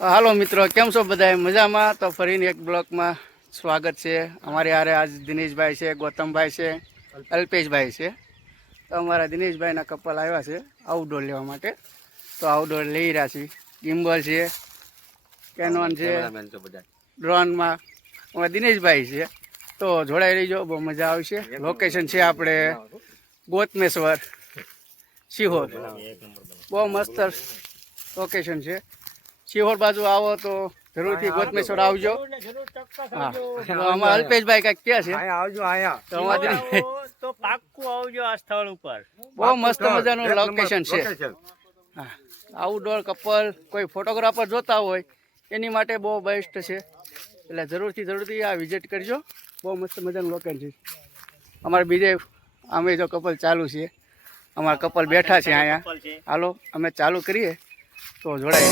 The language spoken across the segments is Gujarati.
હાલો મિત્રો, કેમ છો બધા? મજામાં? તો ફરીને એક બ્લોકમાં સ્વાગત છે. અમારે યારે આજ દિનેશભાઈ છે, ગૌતમભાઈ છે, અલ્પેશભાઈ છે. તો અમારા દિનેશભાઈના કપલ આવ્યા છે આઉટડોર લેવા માટે. તો આઉટડોર લઈ રહ્યા છીએ. ગિમ્બલ છે, કેનોન છે, ડ્રોનમાં અમારા દિનેશભાઈ છે. તો જોડાઈ રહીજો, બહુ મજા આવશે. લોકેશન છે આપણે ગોતમેશ્વર, સિહોર. બહુ મસ્ત લોકેશન છે. સિહોર બાજુ આવો તો જરૂરથી ગોતમેશ્વર આવજો. હા, આમાં અલ્પેશભાઈ કઈક ક્યાં છે? આવજો આયા તો અમારે તો પાક્કું આવજો આ સ્થળ ઉપર. બહુ મસ્ત મજાનું લોકેશન છે. હા, આઉટડોર કપલ કોઈ ફોટોગ્રાફર જોતા હોય એની માટે બહુ બેસ્ટ છે. એટલે જરૂરથી આ વિઝિટ કરજો. બહુ મસ્ત મજાનું લોકેશન છે. અમારે બીજે અમે જો કપલ ચાલુ છે, અમારા કપલ બેઠા છે અહીંયા. હાલો અમે ચાલુ કરીએ તો જોડાય.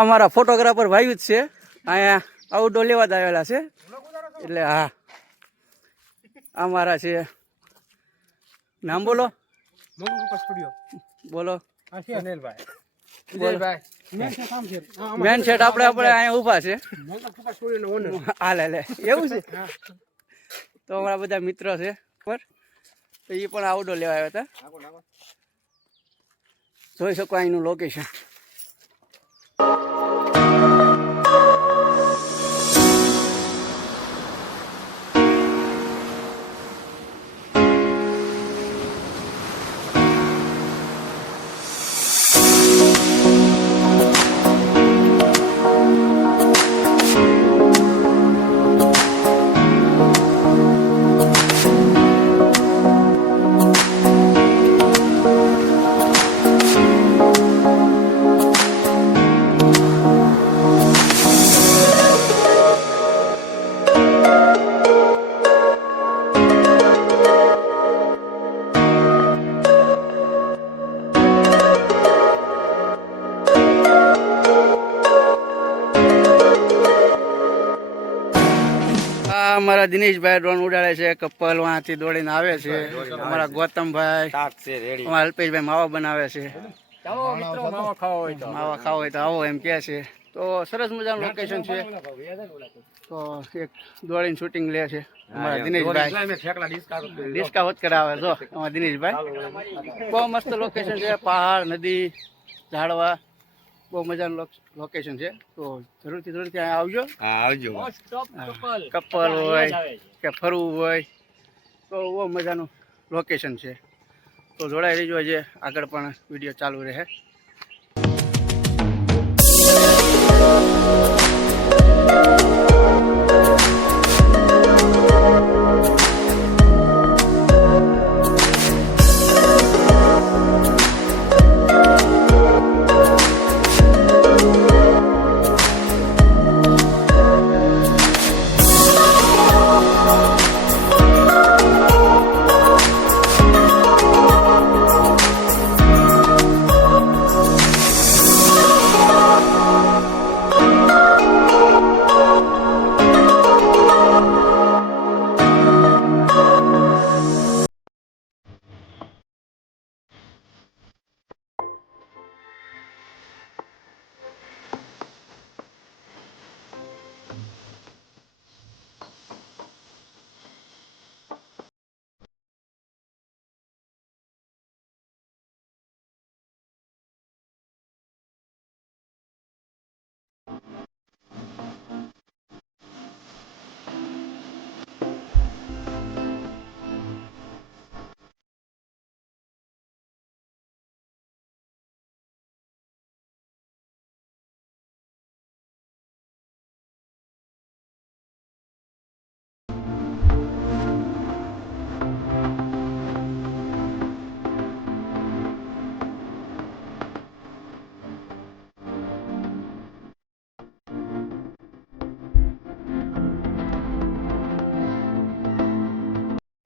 અમારા ફોટોગ્રાફર ભાઈ જ છે, અહીંયા આઉટડોર લેવા જ આવેલા છે. એટલે હા, અમારા છે. નામ બોલો. બોલો. મેન સેટ આપણે અહીંયા ઊભા છે. હાલે એવું છે. તો અમારા બધા મિત્ર છે, બરાબર. તો એ પણ આઉટડોર લેવા આવ્યા હતા. જોઈ શકો અહીંનું લોકેશન. અમારા દિનેશભાઈ ડ્રોન ઉડાડે છે. કપલ વાંથી દોડીને આવે છે. અમારા ગૌતમભાઈ, અમારા અલ્પેશભાઈ માવા બનાવે છે. માવા ખાવા હોય તો આવો એમ કે છે. તો સરસ મજાનું લોકેશન છે. તો એક દોડીને શૂટિંગ લે છે અમારા દિનેશભાઈ. ડિસ્કા હોત કરાવે જો અમારા દિનેશભાઈ. બહુ મસ્ત લોકેશન છે. પહાડ, નદી, ઝાડવા, બહુ મજાનું લોકેશન છે. તો જરૂરથી અહીંયા આવજો. કપલ હોય કે ફરવું હોય તો બહુ મજાનું લોકેશન છે. તો જોડાઈ રહીજો. આજે આગળ પણ વિડીયો ચાલુ રહે.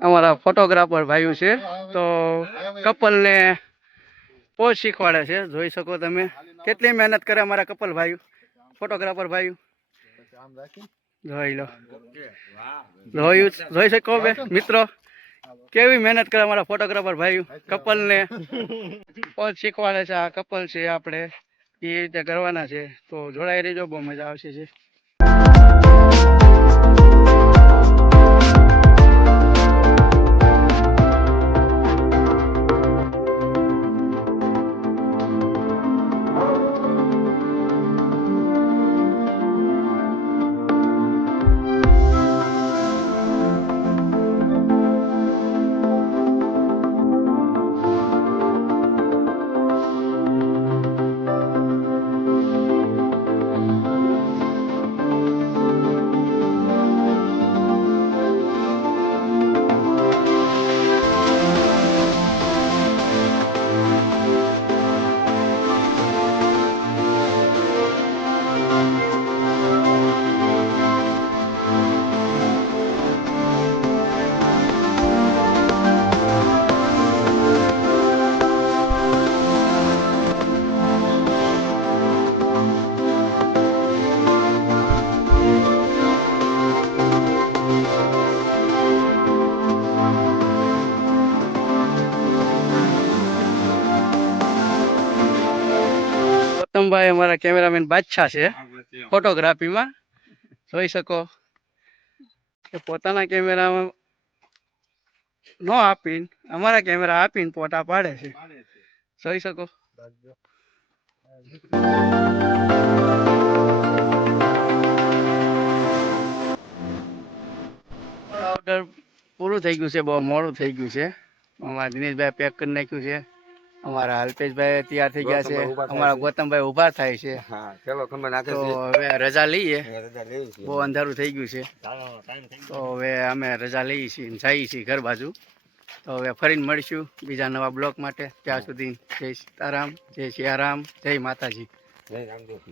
અમારા ફોટોગ્રાફર ભાઈઓ છે તો કપલને પોઝ શીખવાડે છે. જોઈ શકો તમે કેટલી મહેનત કરે અમારા કપલ ભાઈઓ, ફોટોગ્રાફર ભાઈઓ. જોઈ લો, જોઈ શકો બે મિત્રો કેવી મહેનત કરે અમારા ફોટોગ્રાફર ભાઈઓ કપલને પોઝ શીખવાડે છે. આ કપલ છે આપણે એ રીતે કરવાના છે, તો જોડાઈ રહેજો, બહુ મજા આવશે છે. ગૌતમભાઈ અમારા કેમેરામેન બાદશાહ છે ફોટોગ્રાફીમાં. જોઈ શકો કે પોતાના કેમેરામાં ન આપીને અમારા કેમેરા આપીને ફોટા પાડે છે. જોઈ શકો. ઓર્ડર પૂરું થઈ ગયું છે, બહુ મોડું થઈ ગયું છે. અમારા દિનેશભાઈ પેક કરી નાખ્યું છે. અમારા અલ્પેશભાઈ તૈયાર થઈ ગયા છે. અમારા ગૌતમભાઈ ઉભા થાય છે. તો હવે રજા લઈએ, બહુ અંધારું થઈ ગયું છે. તો હવે અમે રજા લઈએ છીએ, જઈએ છીએ ઘર બાજુ. તો હવે ફરીને મળીશું બીજા નવા બ્લોગ માટે. ત્યાં સુધી જય સીતારામ, જય સિયારામ, જય માતાજી.